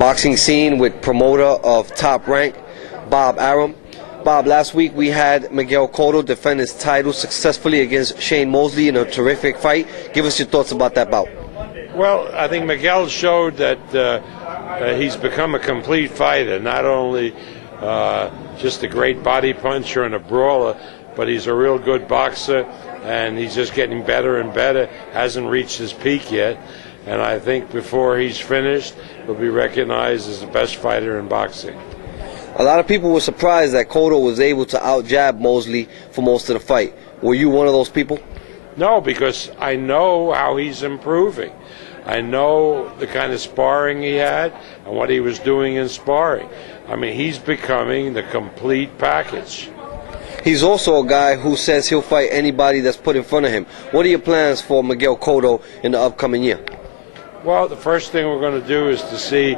boxing scene with promoter of Top Rank, Bob Arum. Bob, last week we had Miguel Cotto defend his title successfully against Shane Mosley in a terrific fight. Give us your thoughts about that bout. Well, I think Miguel showed that he's become a complete fighter, not only just a great body puncher and a brawler, but he's a real good boxer, and he's just getting better and better. Hasn't reached his peak yet, and I think before he's finished, he'll be recognized as the best fighter in boxing. A lot of people were surprised that Cotto was able to out-jab Mosley for most of the fight. Were you one of those people? No, because I know how he's improving. I know the kind of sparring he had and what he was doing in sparring. I mean, he's becoming the complete package. He's also a guy who says he'll fight anybody that's put in front of him. What are your plans for Miguel Cotto in the upcoming year? Well, the first thing we're going to do is to see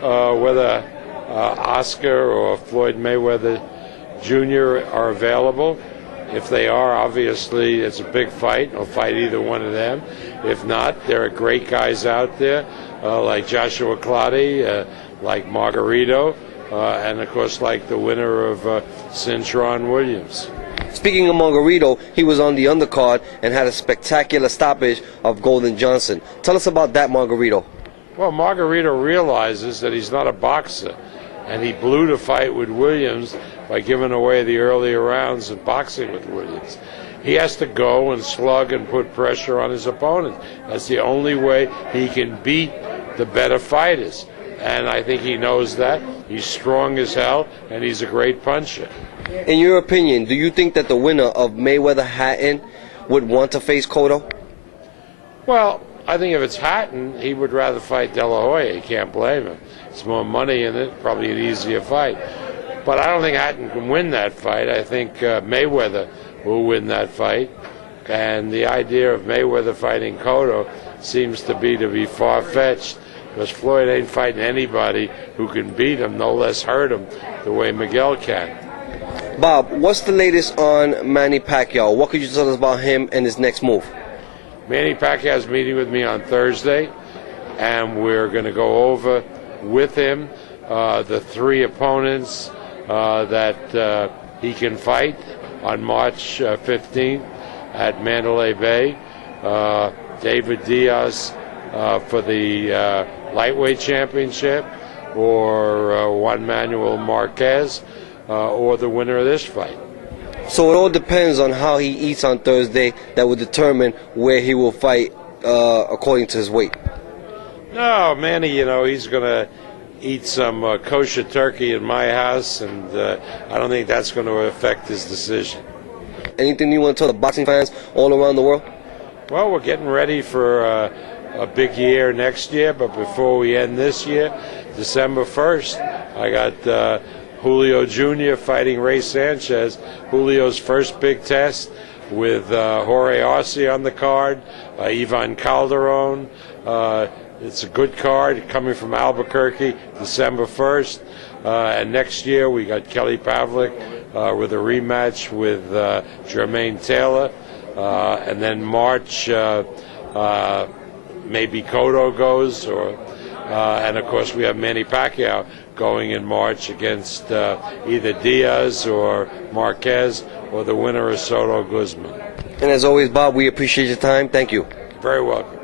whether Oscar or Floyd Mayweather Jr. are available. If they are, obviously it's a big fight. I'll fight either one of them. If not, there are great guys out there like Joshua Clottey, like Margarito, and of course like the winner of Cintron Williams. Speaking of Margarito, he was on the undercard and had a spectacular stoppage of Golden Johnson. Tell us about that, Margarito. Well, Margarito realizes that he's not a boxer, and he blew the fight with Williams by giving away the earlier rounds of boxing with Williams. He has to go and slug and put pressure on his opponent. That's the only way he can beat the better fighters, and I think he knows that. He's strong as hell, and he's a great puncher. In your opinion, do you think that the winner of Mayweather-Hatton would want to face Cotto? Well, I think if it's Hatton, he would rather fight De La Hoya. You can't blame him. There's more money in it, probably an easier fight. But I don't think Hatton can win that fight. I think Mayweather will win that fight. And the idea of Mayweather fighting Cotto seems to be far-fetched, because Floyd ain't fighting anybody who can beat him, no less hurt him, the way Miguel can. Bob, what's the latest on Manny Pacquiao? What could you tell us about him and his next move? Manny Pacquiao is meeting with me on Thursday, and we're going to go over with him the three opponents that he can fight on March 15th at Mandalay Bay. David Diaz for the lightweight championship, or Juan Manuel Marquez, or the winner of this fight. So it all depends on how he eats on Thursday that will determine where he will fight according to his weight. No, Manny, he's going to eat some kosher turkey in my house, and I don't think that's going to affect his decision. Anything you want to tell the boxing fans all around the world? Well, we're getting ready for a big year next year, but before we end this year, December 1st, I got Julio Jr. fighting Ray Sanchez. Julio's first big test with Jorge Arce on the card, Ivan Calderon. It's a good card coming from Albuquerque, December 1st. And next year we got Kelly Pavlik with a rematch with Jermaine Taylor. And then March, maybe Cotto goes, and of course we have Manny Pacquiao going in March against either Diaz or Marquez, or the winner of Soto Guzman. And as always, Bob, we appreciate your time. Thank you. Very welcome.